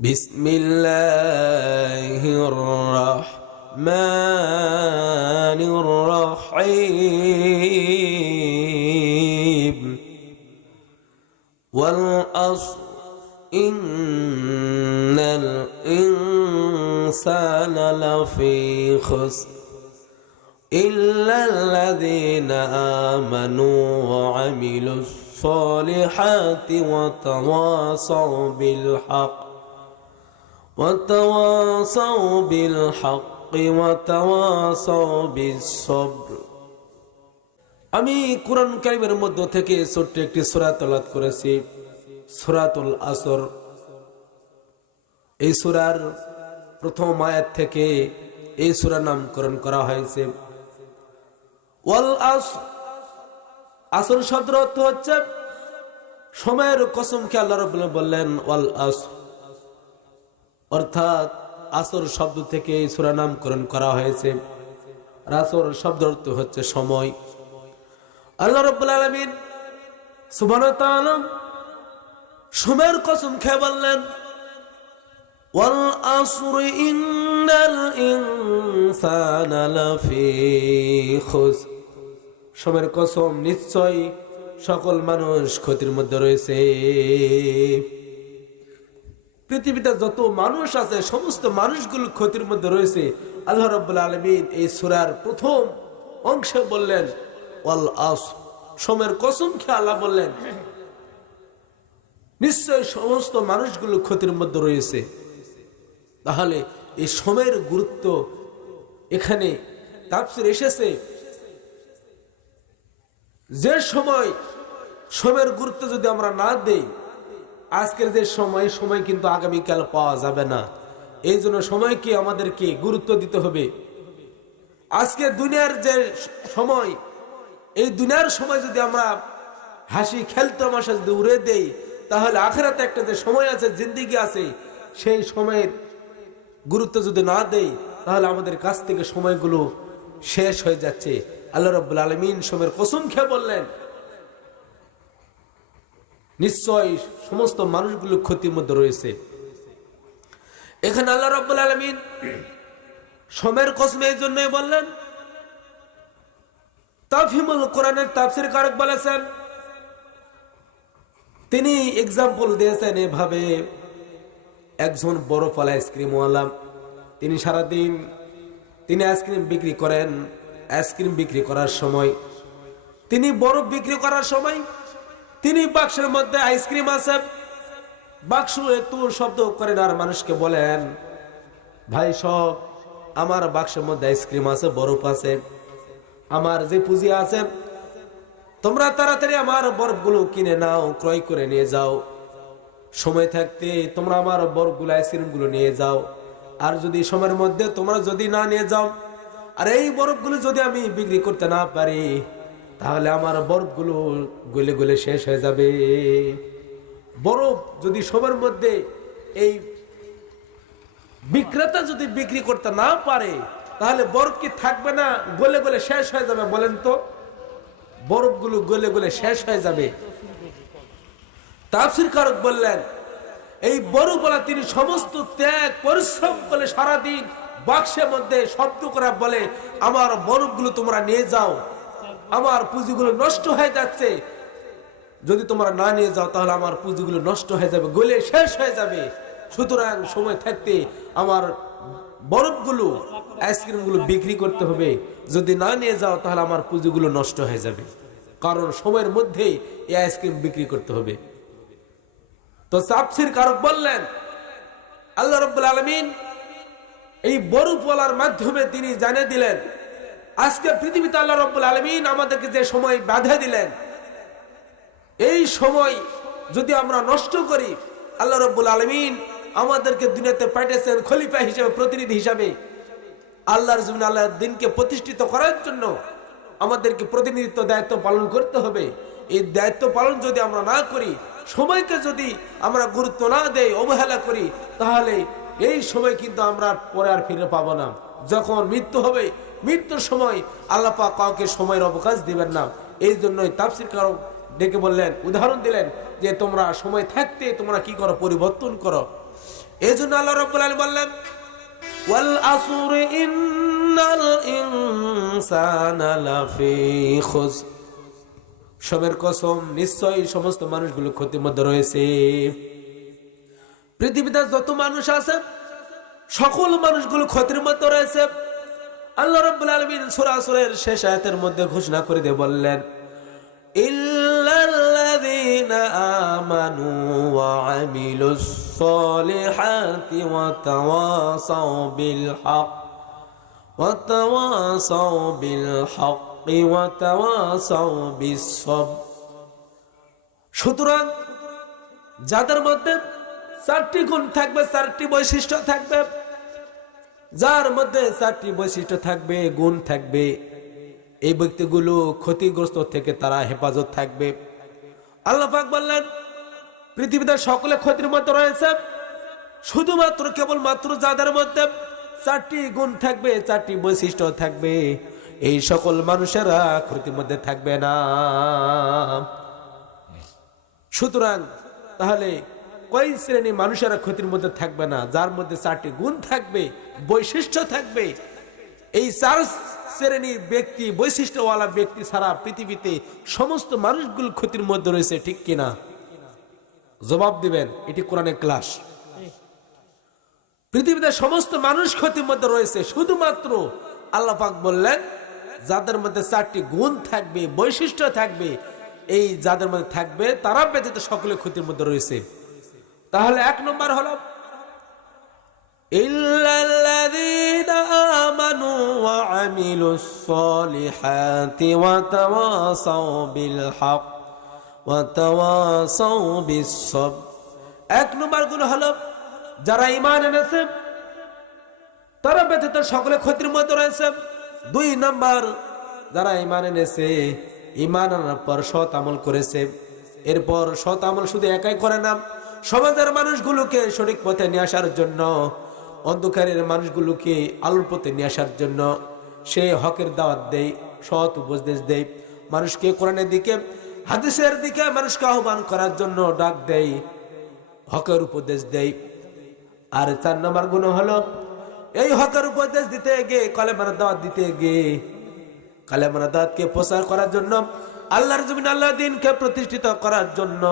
بسم الله الرحمن الرحيم. والأصل إن الإنسان لفي خسر إلا الذين آمنوا وعملوا الصالحات وتواصوا بالحق. وتواصوا بالحق وتواصوا بالصبر আমি কোরআন কারিমের মধ্য থেকে ছোট্ট একটি সুরা তলাত করেছি সুরাতুল আসর এই সুরার প্রথম আয়াত থেকে এই সুরার নামকরণ করা হয়েছে ওয়াল আসর আসর শব্দ অর্থ হচ্ছে সময়ের কসমকে আল্লাহ রবুল্লাহ বললেন ওয়াল আসর অর্থাৎ আসর শব্দ থেকে এই সুরা নামকরণ করা হয়েছে আর আসর শব্দ অর্থ হচ্ছে সময় আল্লাহ রব্বুল আলমিন সুবান সময়ের কসম খেয়ে বললেন والعصر إن الإنسان لفي خسر সময়ের কসম নিশ্চয় সকল মানুষ ক্ষতির মধ্যে রয়েছে পৃথিবীতে যত মানুষ আছে, সমস্ত মানুষগুলো ক্ষতির মধ্যে রয়েছে। আল্লাহ রব্বুল আলমিন এই সুরার প্রথম অংশে বললেন, ওয়াল আস কসম খেয়ে আল্লাহ বললেন, নিশ্চয় সমস্ত মানুষগুলো ক্ষতির মধ্যে রয়েছে। তাহলে এই সময়ের গুরুত্ব এখানে তাপসির এসেছে। যে সময় সময়ের গুরুত্ব যদি আমরা না দেই আজকের যে সময় সময় কিন্তু আগামীকাল পাওয়া যাবে না। এই জন্য সময়কে আমাদেরকে গুরুত্ব দিতে হবে। আজকে দুনিয়ার যে সময়, এই দুনিয়ার সময় যদি আমরা হাসি খেলতে আমাশা যদি উড়ে দেই, তাহলে আখেরাতে একটা যে সময় আছে, জিন্দিগি আছে, সেই সময়ের গুরুত্ব যদি না দেই, তাহলে আমাদের কাছ থেকে সময়গুলো শেষ হয়ে যাচ্ছে। আল্লাহ রব্বুল আলমিন সময়ের কসম খেয়ে বললেন নিশ্চয় সমস্ত মানুষগুলো ক্ষতির মধ্যে রয়েছে। এখানে আল্লাহ রব্বুল আলমিন সময়ের কসমে এই জন্যই বললেন তাফিমুল কোরআনের তাফসির কারক বলেছেন, তিনি এক্সাম্পল দিয়েছেন এভাবে একজন বড় ফল আইসক্রিমওয়ালা তিনি সারাদিন তিনি আইসক্রিম বিক্রি করেন আইসক্রিম বিক্রি করার সময়, তিনি বরফ বিক্রি করার সময় তিনি বাক্সের মধ্যে আইসক্রিম আছে। বাক্স একটু শব্দ করেন আর মানুষকে বলেন, ভাই, সব আমার বাক্সের মধ্যে আইসক্রিম আছে, বরফ আছে। আমার যে পুঁজি আছে, তোমরা তাড়াতাড়ি আমার বরফগুলো কিনে নাও, ক্রয় করে নিয়ে যাও। সময় থাকতে তোমরা আমার বরফগুলো আইসক্রিমগুলো নিয়ে যাও। আর যদি সময়ের মধ্যে তোমরা যদি না নিয়ে যাও, আর এই বরফগুলো যদি আমি বিক্রি করতে না পারি তাহলে আমার বরফগুলো গলে গলে শেষ হয়ে যাবে। বরফ যদি সবার মধ্যে এই বিক্রেতা যদি বিক্রি করতে না পারে, তাহলে বরফ কি থাকবে না? গলে গলে শেষ হয়ে যাবে বলেন তো। বরফগুলো গলে গলে শেষ হয়ে যাবে। তাফসির কারক বললেন, এই বড় তিনি সমস্ত ত্যাগ, পরিশ্রম করে সারাদিন বাক্সের মধ্যে শব্দ করে বলে, আমার বরফগুলো তোমরা নিয়ে যাও আমার পুঁজিগুলো নষ্ট হয়ে যাচ্ছে। যদি তোমরা না নিয়ে যাও, তাহলে আমার পুঁজিগুলো নষ্ট হয়ে যাবে, গলে শেষ হয়ে যাবে। সুতরাং সময় থাকতে আমার বরফগুলো, আইসক্রিমগুলো বিক্রি করতে হবে। যদি না নিয়ে যাও, তাহলে আমার পুঁজিগুলো নষ্ট হয়ে যাবে। কারণ সময়ের মধ্যেই এই আইসক্রিম বিক্রি করতে হবে। তো সাপসির কারক বললেন, আল্লাহ রব্বুল আলমিন এই বরফ বলার মাধ্যমে তিনি জানিয়ে দিলেন আজকে পৃথিবীতে আল্লাহ রব্বুল আলমিন আমাদেরকে যে সময় বাধা দিলেন, এই সময় যদি আমরা নষ্ট করি, আল্লাহ রব্বুল আলমিন আমাদেরকে দুনিয়াতে পাঠিয়েছেন খলিফা হিসেবে, প্রতিনিধি হিসাবে। আল্লাহর জমিন আল্লাহর দিনকে প্রতিষ্ঠিত করার জন্য আমাদেরকে প্রতিনিধিত্ব, দায়িত্ব পালন করতে হবে। এই দায়িত্ব পালন যদি আমরা না করি, সময়কে যদি আমরা গুরুত্ব না দেই, অবহেলা করি, তাহলে এই সময় কিন্তু আমরা পরে আর ফিরে পাবো না। যখন মৃত্যু হবে, মৃত্যুর সময় আল্লাহ পাক কাউকে সময়ের অবকাশ দিবেন না। এই জন্যই তাফসির কারও ডেকে বললেন, উদাহরণ দিলেন যে তোমরা সময় থাকতে তোমরা কি করো? পরিবর্তন করো। এই জন্য আল্লাহ আলামিন বললেন সমস্ত মানুষগুলো ক্ষতির মধ্যে রয়েছে। পৃথিবীতে যত মানুষ আছে সকল মানুষগুলো ক্ষতির মধ্যে রয়েছে। আল্লাহ রাব্বুল আলামিন সূরা সূরার শেষ আয়াতের মধ্যে ঘোষণা করে দিয়ে বললেন সুতরাং যাদের মধ্যে চারটি গুণ থাকবে, চারটি বৈশিষ্ট্য থাকবে। যার মধ্যে চারটি বৈশিষ্ট্য থাকবে, গুণ থাকবে, এই ব্যক্তিগুলো ক্ষতিগ্রস্ত থেকে তারা হেফাজত থাকবে। আল্লাহ পাক বললেন, পৃথিবীতে সকলে ক্ষতির মধ্যে রয়েছে, শুধুমাত্র কেবলমাত্র যাদের মধ্যে চারটি গুণ থাকবে, চারটি বৈশিষ্ট্য থাকবে, এই সকল মানুষেরা ক্ষতির মধ্যে থাকবে না। সুতরাং তাহলে কই শ্রেণি মানুষেরা ক্ষতির মধ্যে থাকবে না, যার মধ্যে চারটি গুণ থাকবে, বৈশিষ্ট্য থাকবে। এই চার শ্রেণির ব্যক্তি, বৈশিষ্ট্যওয়ালা ব্যক্তি ছাড়া পৃথিবীতে সমস্ত মানুষগুলো ক্ষতির মধ্যে রয়েছে, ঠিক কিনা? জবাব দিবেন, এটি কোরআনের ক্লাস। পৃথিবীতে সমস্ত মানুষ ক্ষতির মধ্যে রয়েছে, শুধুমাত্র আল্লাহ পাক বললেন, যাদের মধ্যে চারটি গুণ থাকবে, বৈশিষ্ট্য থাকবে, এই যাদের মধ্যে থাকবে, তারা ব্যতীত সকলে ক্ষতির মধ্যে রয়েছে। তাহলে এক নম্বর হলো সলিহাতি ওয়া তাওয়াসাউ বিল হক ওয়া তাওয়াসাউ বিস এক নম্বর গুণ হলো, যারা ঈমান এনেছে, তারা ব্যতীত সকলে ক্ষতির মধ্যে রয়েছে। দুই নম্বর, যারা ইমান এনেছে ইমান আনার পর সৎ আমল করেছে। এরপর সৎ আমল শুধু একাই করে না সমাজের মানুষগুলোকে সঠিক পথে নিয়ে আসার জন্য, অন্ধকারের মানুষগুলোকে আলোর পথে নিয়ে আসার জন্য সে হকের দাওয়াত দেয়, সৎ উপদেশ দেয়। মানুষকে কোরআনের দিকে, হাদিসের দিকে মানুষকে আহ্বান করার জন্য ডাক দেয়, হকের উপদেশ দেয়। আর চার নম্বর গুণ হলো, এই হকের উপদেশ দিতে গিয়ে, কলেমার দাওয়াত দিতে গিয়ে, কালেমার দাওয়াতকে প্রচার করার জন্য, আল্লাহর জমিন আল্লাহ দিনকে প্রতিষ্ঠিত করার জন্য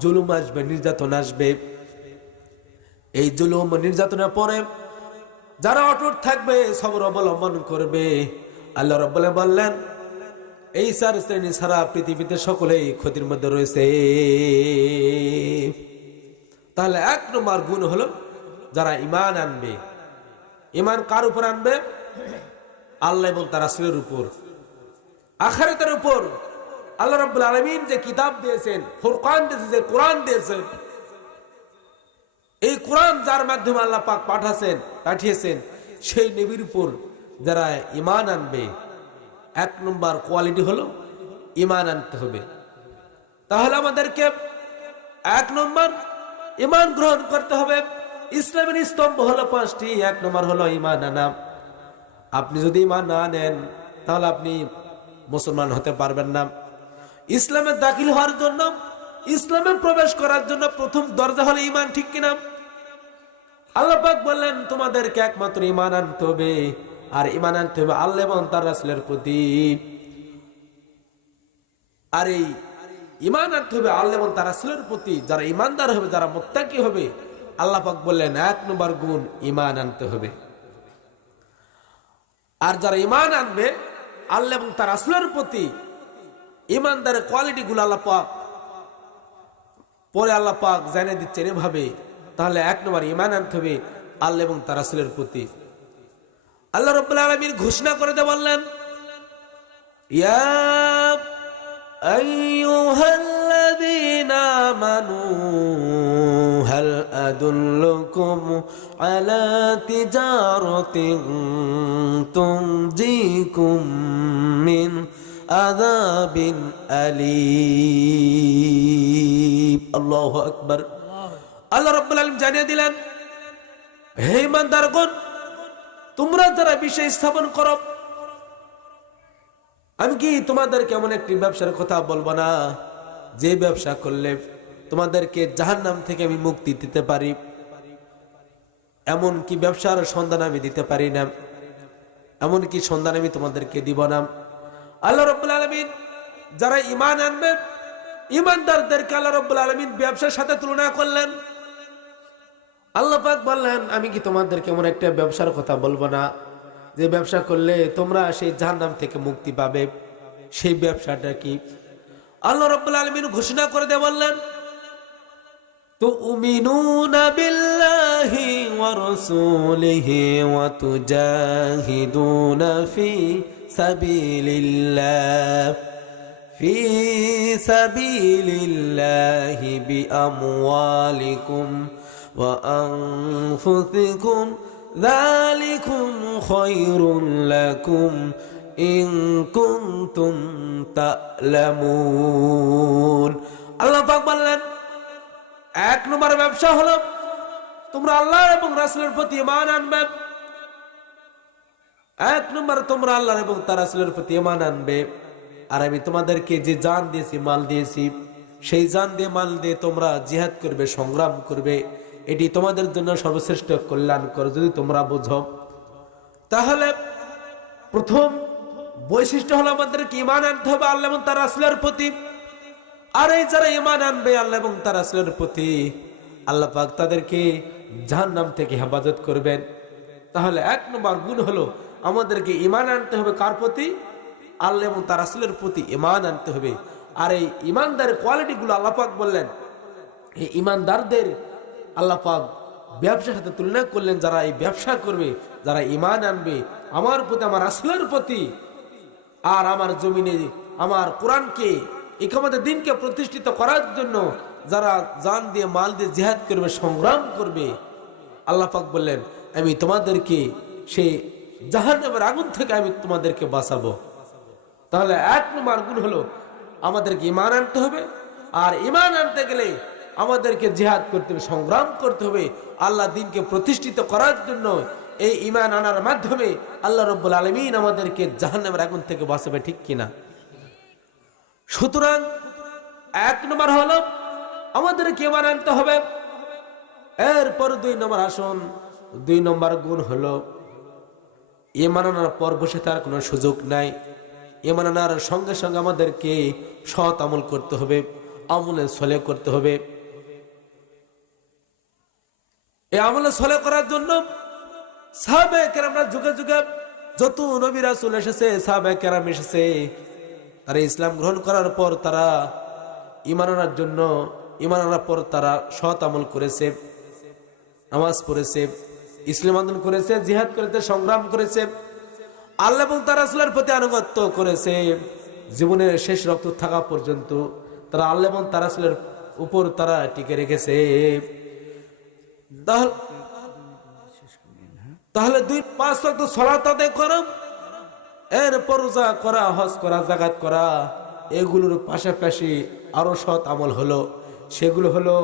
জুলুম আসবে, নির্যাতন আসবে। এই জুলুম নির্যাতনের পরে যারা অটুট থাকবে, সবর অবলম্বন করবে। আল্লাহ রব্বলে বললেন, এই চার শ্রেণি সারা পৃথিবীতে সকলেই ক্ষতির মধ্যে রয়েছে। তাহলে এক নম্বর গুণ হলো যারা ইমান আনবে। ইমান কার উপর আনবে? আল্লাহ এবং তার রাসূলের উপর। আখারাতের উপর। আল্লাহ রাব্বুল আলামিন যে কিতাব দিয়েছেন, ফুরকান দিয়েছেন, যে কোরআন দিয়েছেন, এই কোরআন যার মাধ্যমে আল্লাহ পাক পাঠাছেন, পাঠিয়েছেন, সেই নবীর উপর যারা ইমান আনবে, এক নম্বর কোয়ালিটি হলো ইমান আনতে হবে। তাহলে আমাদেরকে এক নম্বর ইমান গ্রহণ করতে হবে। ইসলামের স্তম্ভ হলো পাঁচটি, এক নম্বর হলো ইমান আনা। আপনি যদি ইমান না নেন, তাহলে আপনি মুসলমান হতে পারবেন না। ইসলামে দাখিল হওয়ার জন্য, ইসলামে প্রবেশ করার জন্য প্রথম দরজা হলো ইমান ঠিক কিনা? আল্লাপাক বললেন, তোমাদেরকে একমাত্র ইমান আনতে হবে, আর ইমান আনতে হবে আল্লাহ এবং তার রাসূলের প্রতি। আর এই ইমান আনতে হবে আল্লাহ এবং তার রাসূলের প্রতি। যারা ইমানদার হবে, যারা মুত্তাকি হবে, আল্লাহ পাক বললেন, এক নম্বর গুণ ইমান আনতে হবে। আর যারা ইমান আনবে, আল্লাহ এবং তার রাসূলের প্রতি ইমানদারের কোয়ালিটি গুলো আল্লাহ পাক পরে আল্লাহ পাক জানিয়ে দিচ্ছেন এভাবে, তাহলে এক নম্বর ইমান আনতে হবে আল্লাহ এবং তার রাসূলের প্রতি। আল্লাহ রব্বুল আলামিন ঘোষণা করে দিয়ে বললেন আদুল্লুকুম আলা আযাবিন আলীম। আল্লাহু আকবার। আল্লাহ রাব্বুল আলামিন জানিয়ে দিলেন, হে ইমানদারগণ, তোমরা যারা বিষয় স্থাপন করো, আমি কি তোমাদের কেমন একটি ব্যবসার কথা বলব না? যে ব্যবসা করলে তোমাদেরকে জাহান নাম থেকে আমি মুক্তি দিতে পারি, এমন কি ব্যবসার সন্ধান আমি দিতে পারি না? এমন কি সন্ধান আমি তোমাদেরকে দিব না? আল্লাহ রব্বুল আলমিন যারা ইমান আনবে ইমানদারদেরকে আল্লাহ রব্বুল আলমিন ব্যবসার সাথে তুলনা করলেন আল্লাহ পাক বললেন আমি কি তোমাদেরকে এমন একটা ব্যবসার কথা বলবো না যে ব্যবসা করলে তোমরা সেই জাহান্নাম থেকে মুক্তি পাবে সেই ব্যবসাটা কি আল্লাহ রব্বুল আলমিন ঘোষণা করে দিয়ে বললেন تؤمنون بالله ورسوله وتجاهدون في سبيل الله في سبيل الله بأموالكم وأنفسكم ذلكم خير لكم إن كنتم تعلمون الله أكبر এক নম্বর ব্যবসা হলো তোমরা আল্লাহ এবং রাসুলের প্রতি ইমান আনবে এক নম্বর তোমরা আল্লাহ এবং তার রাসুলের প্রতি ইমান আনবে। আর আমি তোমাদেরকে যে জান দিয়েছি, মাল দিয়েছি, সেই জান দিয়ে মাল দিয়ে তোমরা জিহাদ করবে, সংগ্রাম করবে। এটি তোমাদের জন্য সর্বশ্রেষ্ঠ কল্যাণ কল্যাণকর, যদি তোমরা বুঝো। তাহলে প্রথম বৈশিষ্ট্য হলো আমাদেরকে ইমান আনতে হবে আল্লাহ এবং তার রাসুলের প্রতি। আর এই যারা ইমান আনবে আল্লাহ এবং তার আসলের প্রতি, আল্লাহ পাক তাদেরকে জাহান নাম থেকে হেফাজত করবেন। তাহলে এক নম্বর গুণ হলো আমাদেরকে ইমান আনতে হবে কার প্রতি? আল্লাহ এবং তার আসলের প্রতি ইমান আনতে হবে। আর এই ইমানদারের কোয়ালিটিগুলো আল্লাহ পাক বললেন, এই ইমানদারদের আল্লাহ পাক ব্যবসার সাথে তুলনা করলেন, যারা এই ব্যবসা করবে, যারা ইমান আনবে, আমার প্রতি, আমার আসলের প্রতি আর আমার জমিনে, আমার কোরআনকে ইকামতের দিনকে প্রতিষ্ঠিত করার জন্য যারা জান দিয়ে, মাল দিয়ে জেহাদ করবে, সংগ্রাম করবে, আল্লাহ পাক বললেন, আমি তোমাদেরকে সেই জাহান্নামের আগুন থেকে আমি তোমাদেরকে বাঁচাবো। তাহলে এক নম্বর গুণ হলো, আমাদেরকে ইমান আনতে হবে, আর ইমান আনতে গেলে আমাদেরকে জিহাদ করতে হবে, সংগ্রাম করতে হবে, আল্লাহ দিনকে প্রতিষ্ঠিত করার জন্য। এই ইমান আনার মাধ্যমে আল্লাহ রব্বুল আলমিন আমাদেরকে জাহান্নামের আগুন থেকে বাঁচাবে, ঠিক কিনা? সুতরাং এক নম্বর হলো, আমাদেরকে ইমান আনতে হবে। এরপর দুই নম্বর আসন, দুই নম্বর গুণ হলো ইমান আনার পর বসে তার কোনো সুযোগ নাই। ইমান আনার সঙ্গে সঙ্গে আমাদেরকে সৎ আমল করতে হবে, আমলে সলে করতে হবে। এই আমলে সলে করার জন্য সাহাবে কেরামরা যুগে যুগে যত নবী রাসুল এসেছে সাহাবে কেরাম এসেছে, তারা ইসলাম গ্রহণ করার পর তারা ইমান জন্য ইমান পর তারা সৎ আমল করেছে, নামাজ পড়েছে। ইসলাম আন্দোলন করেছে, জিহাদ করেছে, সংগ্রাম করেছে। আল্লাহ এবং তার আসলের প্রতি আনুগত্য করেছে। জীবনের শেষ রক্ত থাকা পর্যন্ত তারা আল্লাহ এবং তার আসলের উপর তারা টিকে রেখেছে। তাহলে দুই পাঁচ রক্ত সলাত আদায় করো। এরপর রোজা করা, হজ করা জাগাত করা, এগুলোর পাশাপাশি আরও সৎ আমল হলো। সেগুলো হলো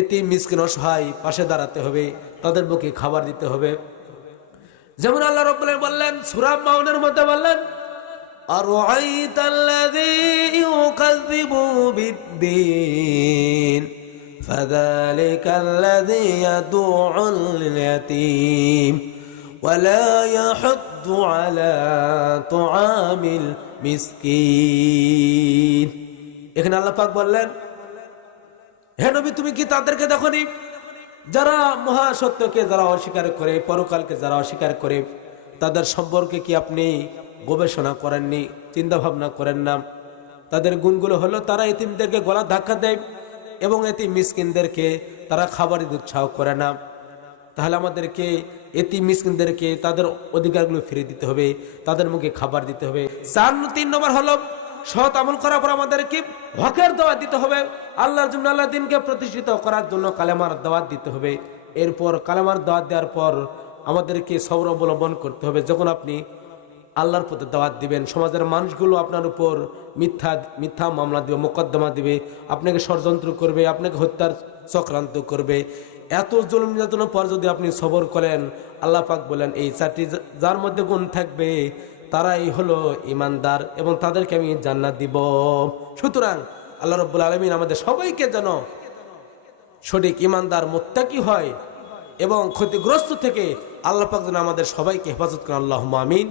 এতে মিসকিন, অসহায়, পাশে দাঁড়াতে হবে। তাদের মুখে খাবার দিতে হবে যেমন আল্লাহ রব্বুল বললেন সুরাব মাউনের মধ্যে বললেন আর বিদ্দিন فذلك الذي يدعو اليتيم ولا يحض على طعام المسكين এখানে আল্লাহ পাক বললেন হে নবী তুমি কি তাদেরকে দেখনি যারা মহাসত্যকে যারা অস্বীকার করে, পরকালকে যারা অস্বীকার করে, তাদের সম্পর্কে কি আপনি গবেষণা করেননি চিন্তা ভাবনা করেন না? তাদের গুণগুলো হলো, তারা এতিমদেরকে গলা ধাক্কা দেয় এবং এটি মিসকিনদেরকে তারা খাবার উৎসাহ করে না। তাহলে আমাদেরকে এটি মিসকিনদেরকে তাদের অধিকারগুলো ফিরে দিতে হবে, তাদের মুখে খাবার দিতে হবে। চার তিন নম্বর হলো সৎ আমল করার পর আমাদেরকে হকের দাওয়াত দিতে হবে। আল্লাহর জন্য আল্লাহ দিনকে প্রতিষ্ঠিত করার জন্য কালেমার দাওয়াত দিতে হবে। এরপর কালেমার দাওয়াত দেওয়ার পর আমাদেরকে সৌর অবলম্বন করতে হবে। যখন আপনি আল্লাহর প্রতি দাওয়াত দিবেন, সমাজের মানুষগুলো আপনার উপর মিথ্যা মিথ্যা মামলা দিবে, মোকদ্দমা দিবে, আপনাকে ষড়যন্ত্র করবে, আপনাকে হত্যার চক্রান্ত করবে। এত জুলুম নির্যাতনের পর যদি আপনি সবর করেন, আল্লাহ পাক বলেন, এই চারটি যার মধ্যে গুণ থাকবে তারাই হলো ইমানদার এবং তাদেরকে আমি জান্নাত দিব। সুতরাং আল্লাহ রব্বুল আলমিন আমাদের সবাইকে যেন সঠিক ইমানদার মোত্তাকি হয় এবং ক্ষতিগ্রস্ত থেকে আল্লাহ পাক যেন আমাদের সবাইকে হেফাজত করেন। আল্লাহ আমিন।